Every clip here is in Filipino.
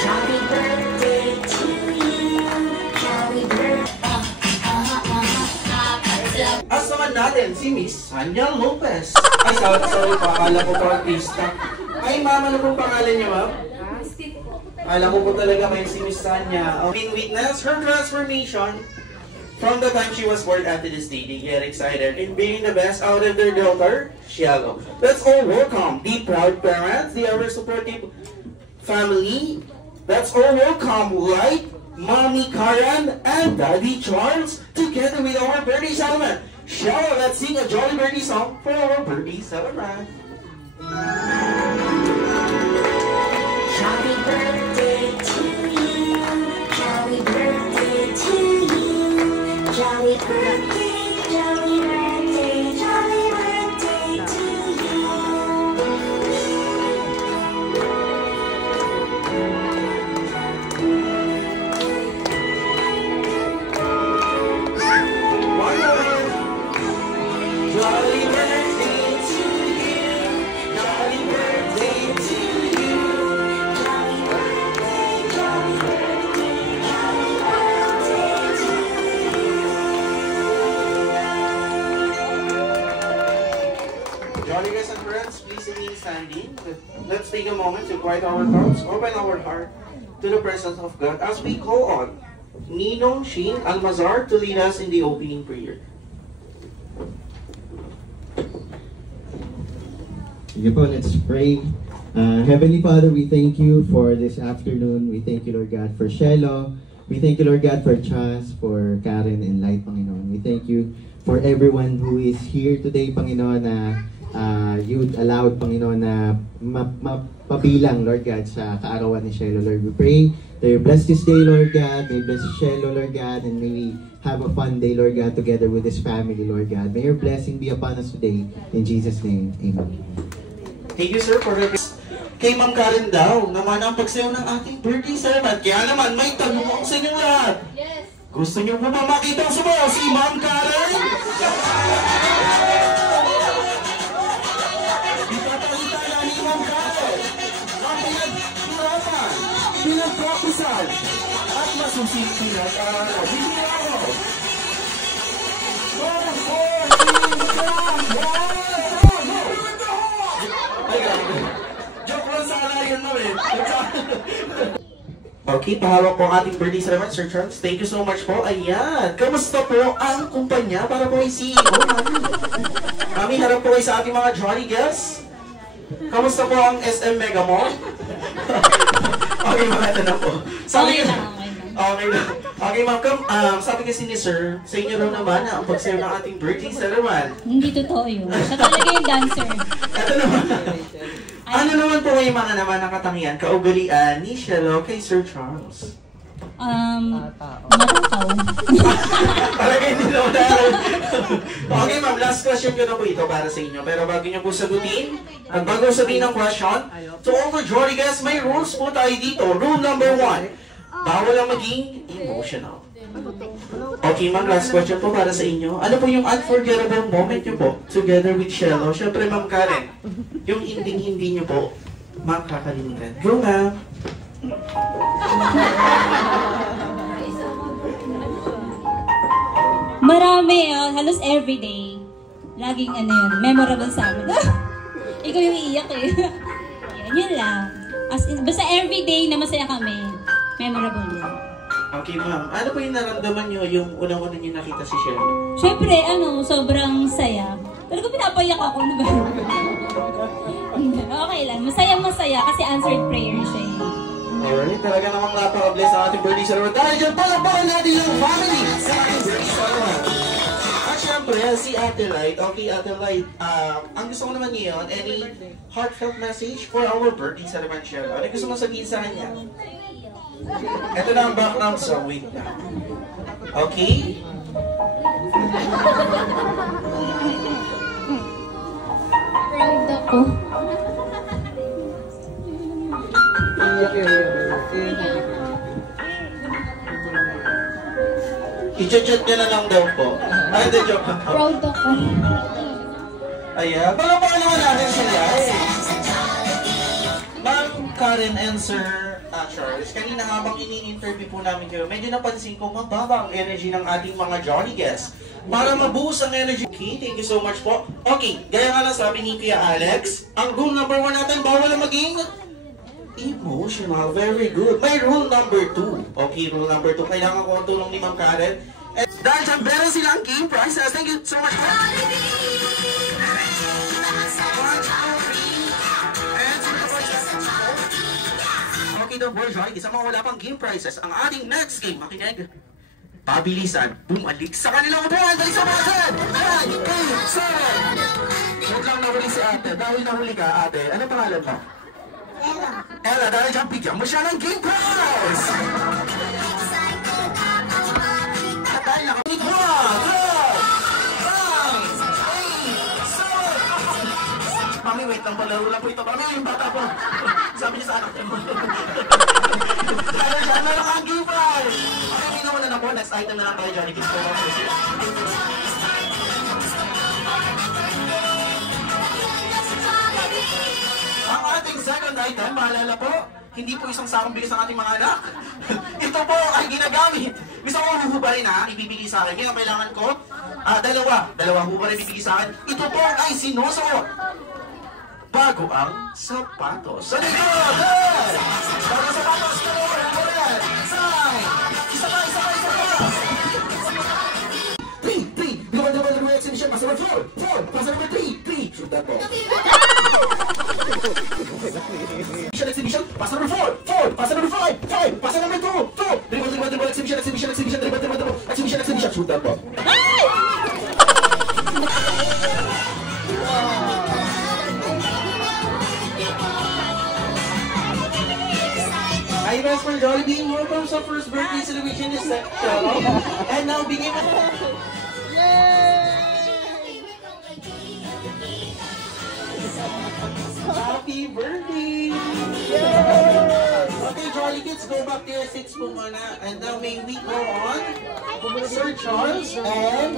Happy birthday to you. Happy birthday. As naman natin, si Miss Sanya Lopez. Ay, sorry po, akala ko po artista. Ay, ma'am, ano pong pangalan niyo, ma'am? Alam ko po talaga kayo si Miss Sanya. Being witness her transformation from the time she was born up to this day. They get excited in being the best out of their daughter, Shielo. Let's all welcome the proud parents, the ever supportive family. Let's all welcome Light, Mommy Karen, and Daddy Charles together with our birthday celebrant. Shielo, let's sing a jolly birthday song for our birthday celebrant. Happy birthday to you. Happy birthday to you. Jolly birthday, jolly birthday, jolly birthday to you. Jolly birthday to you. Jolly birthday to you. Jolly birthday, jolly birthday, jolly birthday to you. Jolly guys and friends, please remain standing. Let's take a moment to quiet our thoughts, open our heart to the presence of God as we call on Ninong Sheen Almazar to lead us in the opening prayer. Sige po, let's pray. Heavenly Father, we thank you for this afternoon. We thank you, Lord God, for Shielo. We thank you, Lord God, for Chas, for Karen and Light, Panginoon. We thank you for everyone who is here today, Panginoon, na you allowed, Panginoon, na mapabilang, Lord God, sa kaarawan ni Shielo, Lord. We pray that you bless this day, Lord God. May bless Shielo, Lord God, and may we have a fun day, Lord God, together with this family, Lord God. May your blessing be upon us today. In Jesus' name, amen. Thank you, sir, for this. Kay Ma'am Karen daw, naman ang pagsayaw ng ating birthday celebrant. Kaya naman, may tanong ako sa inyo lahat. Yes. Gusto niyo po ba makita ang sumayaw si Ma'am Karen? Ipapakita na ni Ma'am Karen ang pinag-hirapan, pinag-practicean, at masusing pinag-aaral. Hindi ako. 4, 3, 2, 1, joke lang sana yun naman. Okay, pahawak po ang ating birthday celebrant, Sir Charles. Thank you so much po. Ayan. Kamusta po ang kumpanya para po ay CEO, Mami? Mami, harap po kayo sa ating mga jolly guests. Kamusta po ang SM Mega Mall? Okay, mga ito na po. Sabi ko, okay na. Okay, ma'am. Sabi kasi ni Sir, sa inyo raw naman ang pagsayaw ng ating birthday celebrant. Hindi totoo yun. Siya talaga yung dancer. Ito naman. Ano naman po kayo mga naman ang katangian, kaugalian ni Shielo kay Sir Charles? Matakaw. Talaga hindi naman dahil. Okay ma'am, last question ko na po ito para sa inyo. Pero bago nyo po sagutin, at bago sabihin ng question, to all the jolly guests, may rules po tayo dito. Rule number 1, bawal ang maging emotional. Okay ma'am, last question po para sa inyo. Ano po yung unforgettable moment nyo po together with Shielo? Siyempre ma'am Karen, yung hindi nyo po makakalimutan. Go ma'am! Marami, halos everyday. Laging ano yun, memorable sa amin. Ikaw yung iiyak eh. Yun lang. Basta everyday na masaya kami, memorable yun. Okay ma'am, ano po yung naramdaman nyo yung unang-una nyo nakita si Shielo? Siyempre, sobrang saya. Talaga pinapayak ako na ba? Okay lang, masaya kasi answered prayer siya eh. Alright, talaga namang napaka-bless ang ating birthday celebrant. Dahil dyan, palapakan natin yung family sa ating birthday celebrant. At syempre, si Ate Light. Okay, Ate Light, ang gusto ko naman ngayon, any heartfelt message for our birthday celebrant Shielo? Ano gusto mo sabihin sa kanya? Ito na ang background song. Wait na. Okay? Proud ako. I-chat niya na lang daw po. Ay, the joke lang. Proud ako. Ayan. Palapakan naman natin sila. Sir Charles, kanina habang ini-interview po namin kayo, medyo napansin ko mababa ang energy ng ating mga Johnny guests. Para mabuhos ang energy. Okay, thank you so much po. Okay, gaya nga lang sabi ni Kuya Alex, ang rule number 1 natin, bawal na maging emotional. Very good. May rule number 2. Okay, rule number 2. Kailangan ko ang tulong ni Ma'am Karen. And dahil dyan, meron silang game prizes. Thank you so much. Okay, don't worry, Joy. Isa mga wala pang game prizes. Ang ating next game, makinig. Pabilisan, bumalik sa kanilang upuan. Dali sa mga dyan! 9, 8, 7! Huwag lang nahuli si ate. Dahil nahuli ka, ate. Ano pangalan mo? Ella, dahil dyan, bigyan mo siya ng game prize! At dahil nakakinig mo, 2, 1, 8, 7! Mami, wait lang, palaro lang po ito. Mami, yung bata po. Sabi niya sa anak niya mo. Dahil dyan, meron kang game prize! Okay, hindi naman na po. Next item na lang tayo, Johnny. Kids ko lang po siya. Ang ating second item, maalala po, hindi po isang sakong bilis ang ating mga anak. Ito po ay ginagamit. Gusto ko huhubarin ha, ibibigay sa akin. Kaya kailangan ko, dalawa hubarin ibibigay sa akin. Ito po ay sinusuot bago ang sapatos. Sa likod! Bago ang sapatos, kalor, kalor, side! Isa pa! 3, double exhibition, pass number 4, pass number 3, shoot that ball. Exhibition, pass number 4, pass number 5, pass number 2, dribble, exhibition, dribble, shoot that ball. Hi, guys, for Jollibee, welcome sa first birthday celebration this section. And now, begin with... Happy birthday! Okay, Jolly Kids, go back to your seats po muna. And now, may we go on? Sir Charles and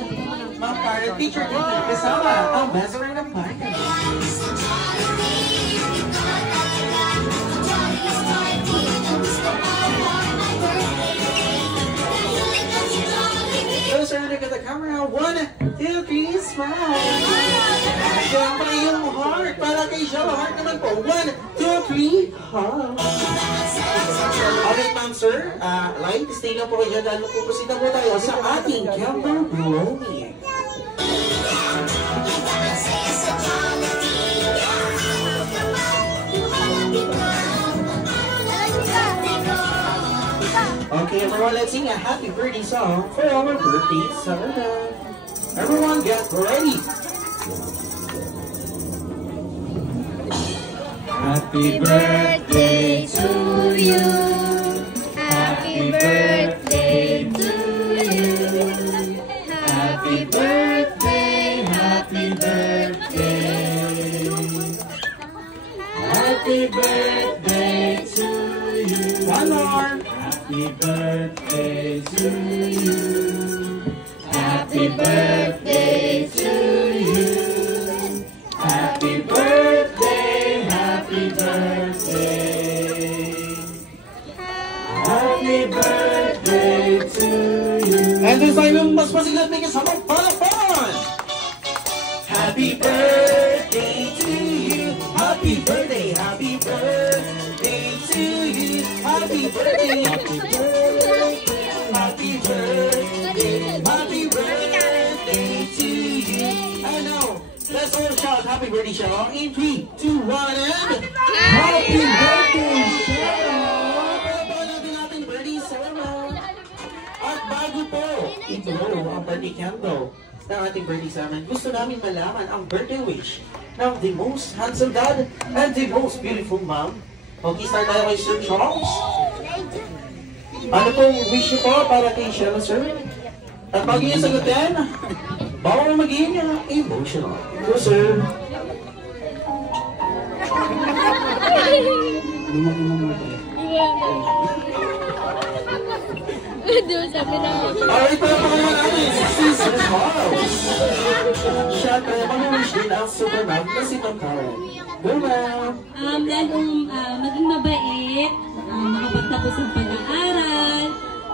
Ma'am Karen, teacher dito. Kasama ang best friend ng bayan. Closer, look at the camera. 1, 2, 3, smile. Diyan pa yung heart. Para kay Shell, heart naman po. 1, 2, 3, heart. Okay, ma'am, sir. Light, stay lang po kayo dyan. Dahil magpupusita po tayo sa ating camera blowing. Okay, everyone, let's sing a happy birthday song for our birthday celebration. Everyone, get ready. Happy birthday to you. Happy birthday to you. Happy birthday, happy birthday. Happy birthday to you. One more. Happy birthday to you. Happy birthday to you. Happy birthday, happy birthday. Happy birthday to you. And this time, mas pasigat make us have a fun. Happy birthday to you. Happy birthday to you. Happy birthday. Happy birthday. Happy birthday to you. I know. Let's all shout happy birthday, Shell. In 3, 2, 1, and happy birthday, Shell! Palapalan natin ating birthday sermon. At bago po i-blow ang birthday candle ng ating birthday sermon, gusto namin malaman ang birthday wish ng the most handsome dad and the most beautiful mom. Okay, start tayo kay Sir Charles. Ano pong wish niyo po para kay Shell, sir? At bago niyo sagutin, bawal maging emotional. So, sir. Alright, para pangalaman natin, si Sir Charles. Siyempre, mag-wish din ang super mom na si Ma'am Karen. Go, ma'am. Maging mabait, makatapos ng pag-aaral,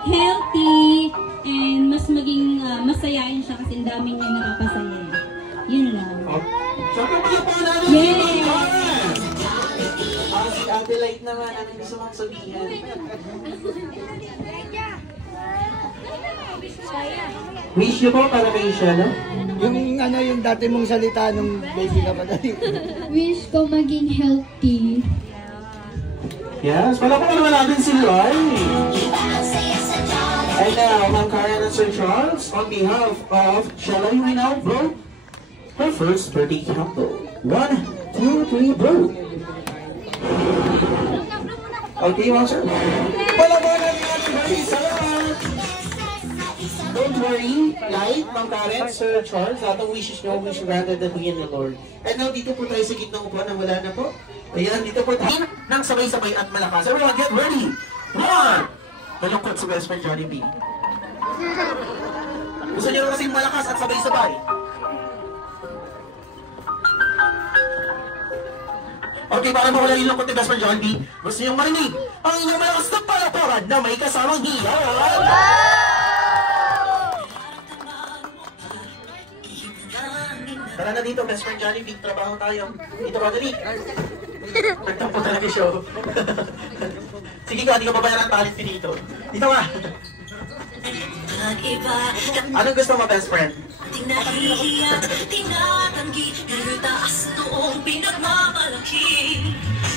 healthy, and mas maging masayain siya kasi ang dami niya nakapasaya. Yun lang. Siyempre, kayo po namin. Yay! Si Ate Light naman, ano gusto mong sabihin? Wish niyo po para kay Shelo? Yung dati mong salita nung baby ka pa dali. Wish ko maging healthy. Yes, palapakan naman natin si Loy. And now, Ma'am Karen and Sir Charles, on behalf of Shelo, you may now blow her first birthday candle. 1, 2, 3, blow. Okay, Ma'am Sir. Palapakan natin natin birthday. Salamat! Don't worry, Light, Ma'am Karen, Sir Charles, lahat ng wishes nyo, wish granted na bigyan ng Lord. And now, dito po tayo sa gitnang upuan na wala na po. Ayan, dito po tayo ng sabay-sabay at malakas. Everyone, get ready! 1! Malungkot si best friend Johnny B. Gusto niyo kasi malakas at sabay-sabay. Okay, para mawala yung lungkot ni best friend Johnny B, gusto niyo marinig ang inyong malakas na palaparan na may kasamang hiyan. Tara na dito, best friend Johnny B, trabaho tayo. Dito ka, dali. Nagtampo talaga yung show. Sige ko, hindi ko babayaran talent ko dito. Dito ka. Anong gusto mo, best friend?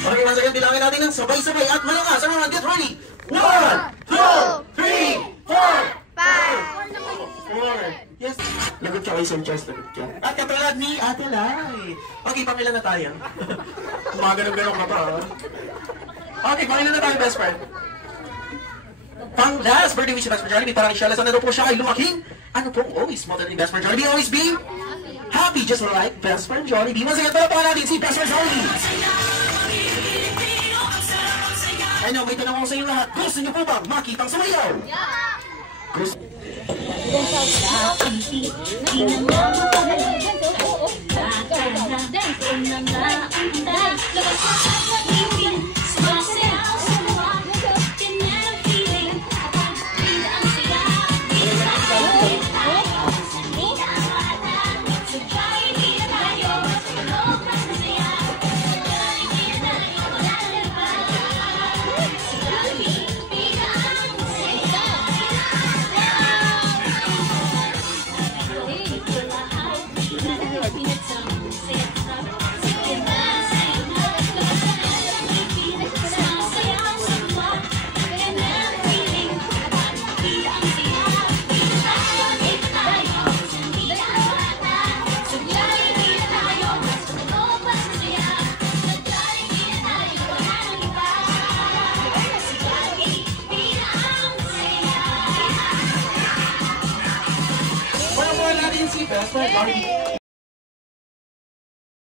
Okay, once again, bilangin natin ng sabay-sabay at malakas. Everyone, get ready. 1, 2, 3, 4, 5, 4. Yes. Lagot ka kay Sir Charles, lagot ka. At katulad ni Ate Lai. Okay, pangilan na tayo. Maganog-ganog ka pa, ha? Okay, pangilan na tayo, best friend. Pang last birthday wish ni Best Friend Jollibee, para kay Shelo, sana daw po siya ay lumaking. Ano po, always model ni Best Friend Jollibee, always be happy, just like Best Friend Jollibee. Once again, palapakan natin si Best Friend Jollibee. I know, may tanong ako sa inyo lahat. Gusto niyo po ba makitang sumayaw? Gusto... Best Friend Jollibee.